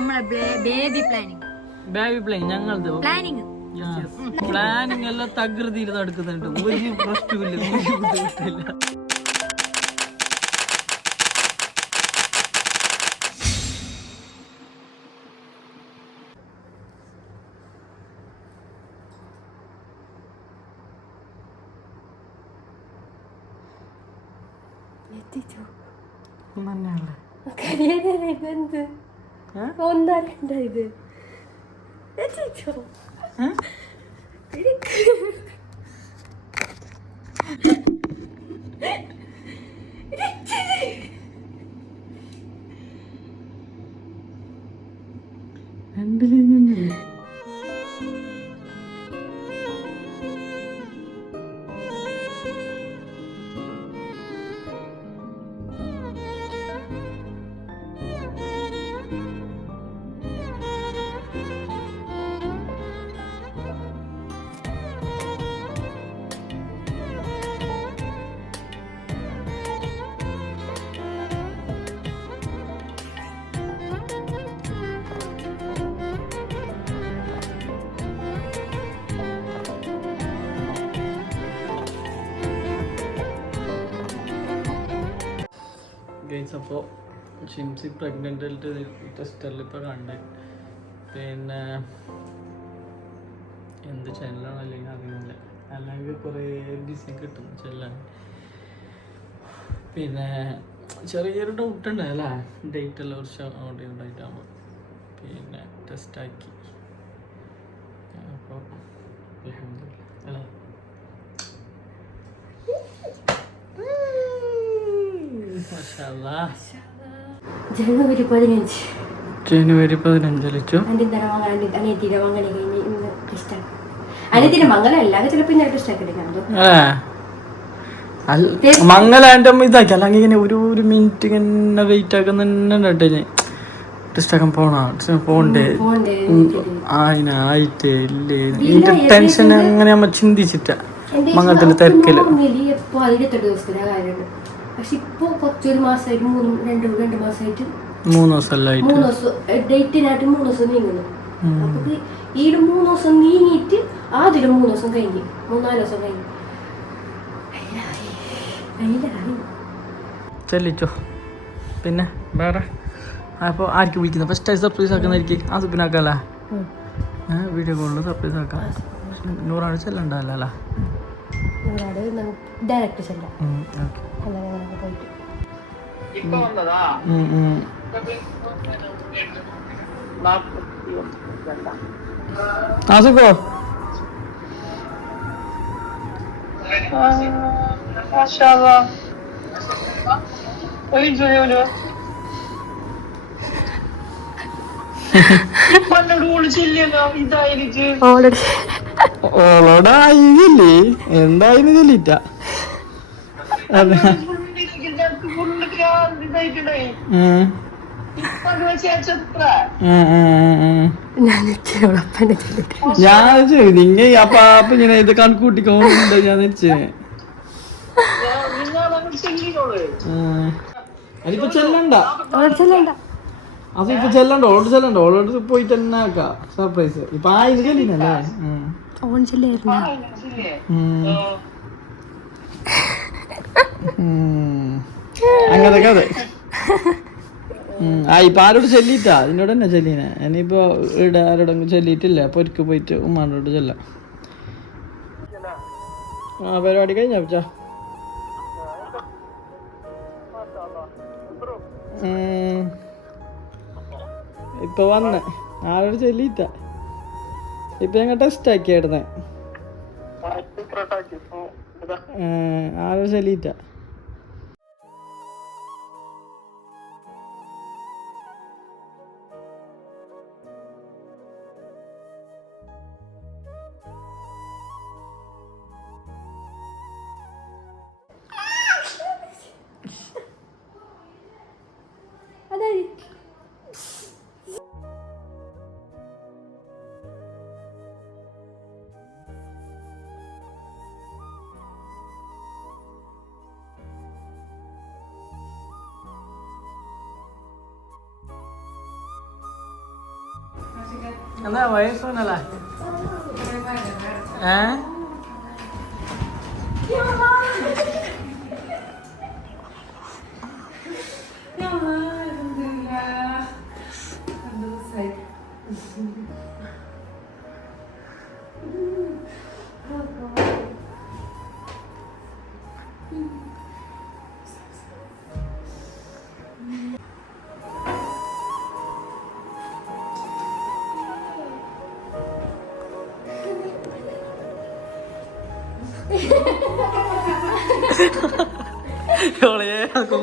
നമ്മളെ baby planning ഞങ്ങളത് planning എല്ലാം തകൃതിയിൽ നടക്കുന്നുണ്ട്. ഒരു പ്രശ്നമില്ല, ഒരു ബുദ്ധിമുട്ടില്ല. അപ്പോൾ ഷിംസി പ്രഗ്നൻ്റ് ആയിട്ട് ടെസ്റ്ററിൽ ഇപ്പോൾ കണ്ട്. പിന്നെ എന്ത് ചെല്ലാണോ അല്ലെങ്കിൽ അറിയില്ല, അല്ലെങ്കിൽ കുറേ ബിസി കിട്ടും ചെല്ലാൻ. പിന്നെ ചെറിയൊരു ഡൗട്ട് ഉണ്ട് അല്ലേ, ഡേറ്റ് എല്ലാം കുറച്ച് അങ്ങോട്ട് ഉണ്ടായിട്ടാകുമ്പോൾ പിന്നെ ടെസ്റ്റാക്കി. അപ്പോൾ അല്ലേ ജനുവരി 15 മംഗലാൻ്റെ ഇതാക്കി. അല്ലെങ്കിൽ ഇങ്ങനെ ഒരു മിനിറ്റ് ഇങ്ങനെ വെയിറ്റ് ആക്കുന്ന ടെസ്റ്റ് ആക്കാൻ പോണ്ടേ അതിനായിട്ടേ ഇല്ലേ. ഇതിന്റെ ടെൻഷൻ അങ്ങനെ നമ്മ ചിന്തിച്ചിട്ടാ മംഗളത്തിന്റെ തിരക്കില്. പക്ഷെ ഇപ്പൊ കുറച്ചൊരു മാസമായിട്ട് 2 മാസമായിട്ട് 3 ദിവസമായിട്ട് ഡേറ്റിനായിട്ട് 3 ദിവസം നീങ്ങുന്നു. അപ്പൊ ഈ 3 ദിവസം നീങ്ങിയിട്ട് ആദ്യം 3 ദിവസം കഴിഞ്ഞ് 3-4 ദിവസം കഴിഞ്ഞു ചെല്ലിച്ചോ. പിന്നെ വേറെ അപ്പോൾ ആർക്ക് വിളിക്കുന്നത് ഫസ്റ്റ് ആയി സർപ്രൈസ് ആക്കുന്നതായിരിക്കും. ആ സുപ്പിനാക്കല്ലേ വീഡിയോ കോളിൽ സർപ്രൈസ് ആക്കാം. 100 ആൾ ചെല്ലണ്ടല്ലോ. ഡയറക്റ്റ് ചെല്ലാം. ഓളോടായില്ലേ എന്തായാലും ചെല്ലിട്ട. ഞാൻ നിങ്ങ അപ്പൊ ഇങ്ങനെ ഇത് കണക്കൂട്ടിക്കോണ്ടോ ഞാൻ വെച്ചേ. അതിപ്പോ ചെല്ലണ്ട, അതിപ്പോ ചെല്ലണ്ട, ഓളോട് പോയിട്ട് തന്നെ ആക്കാം സർപ്രൈസ്. ഇപ്പൊ ആയിരം ചെല്ലിനല്ലേ അങ്ങനത്തെ കഥ. ഇപ്പൊ ആരോട് ചെല്ലിട്ടാ അതിനോട് തന്നെ ചെല്ലീനെ. ഇനിയിപ്പോ ഇവിടെ ആരോടെങ്കിലും ചെല്ലിയിട്ടില്ല. പൊരിക്ക് പോയിട്ട് ഉമ്മാനോട് ചെല്ലാം. പരിപാടി കഴിഞ്ഞാ ഇപ്പൊ വന്നേ ആരോട് ചെല്ലിയിട്ടാ. ഇപ്പൊ ഞങ്ങൾ ടെസ്റ്റ് ആക്കിയായിരുന്നേ. ആരോട് ചെല്ലിയിട്ടാ. എന്നാ വയസ്സോനല്ലേ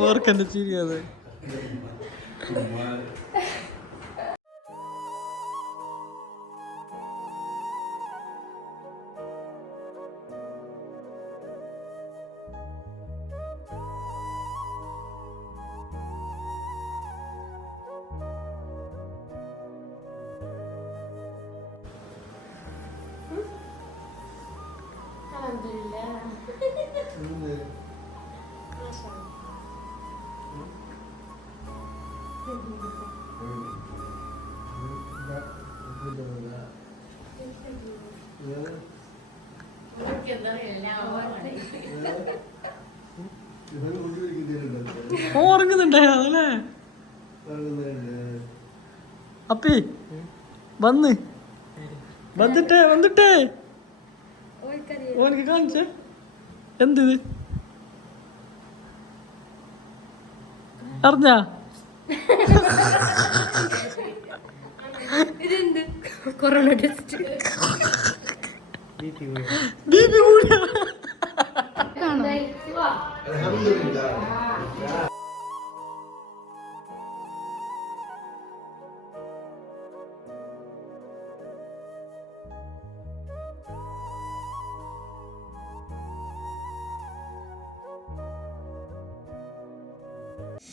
ഓർക്കെന്റെ ചിരിയത് ഓർക്കുന്നുണ്ടായല്ലേ അപ്പി വന്നിട്ടേ ഓനക്ക് കാണിച്ചേ എന്ത് അറിഞ്ഞ ഇതെന്ത് കൊറോണ ടെസ്റ്റ് ബീബി കൂടിയാ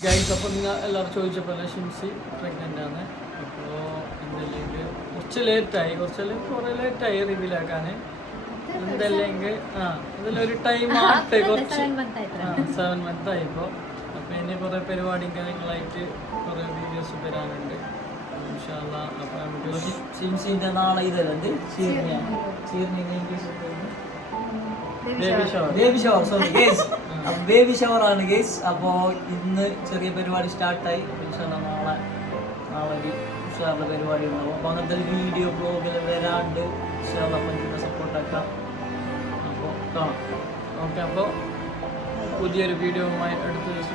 ഗൈസ് അപ്പോൾ നിങ്ങൾ എല്ലാവരും ചോദിച്ചപ്പോൾ ഷിംസി പ്രഗ്നൻ്റ് ആണ്. അപ്പോൾ എന്തെല്ലെങ്കിൽ കുറച്ച് കുറേ ലേറ്റായി റിവീലാക്കാൻ. എന്തെല്ലെങ്കിൽ ഇതിലൊരു ടൈം ആട്ടെ കുറച്ച് 7 month ആയിപ്പോൾ. അപ്പോൾ ഇനി കുറേ പരിപാടിയും കാര്യങ്ങളായിട്ട് കുറേ വീഡിയോസ് വരാനുണ്ട് ഇൻഷാല്ലാ. അപ്പോൾ നമുക്ക് ഷിംസിൻ്റെ നാളെ ഇതല്ലേ ബേബി ഷവർ ആണ് ഗേസ്. അപ്പോൾ ഇന്ന് ചെറിയ പരിപാടി സ്റ്റാർട്ടായി. നാളെ ഒരു ഉഷാറിൻ്റെ പരിപാടി ഉണ്ടാവും. അപ്പോൾ അങ്ങനത്തെ ഒരു വീഡിയോ ബ്ലോഗിൽ വരാണ്ട് ഉഷാറിനെ സപ്പോർട്ടാക്കാം. അപ്പോൾ കാണാം. ഓക്കെ, അപ്പോൾ പുതിയൊരു വീഡിയോയുമായി അടുത്ത ദിവസം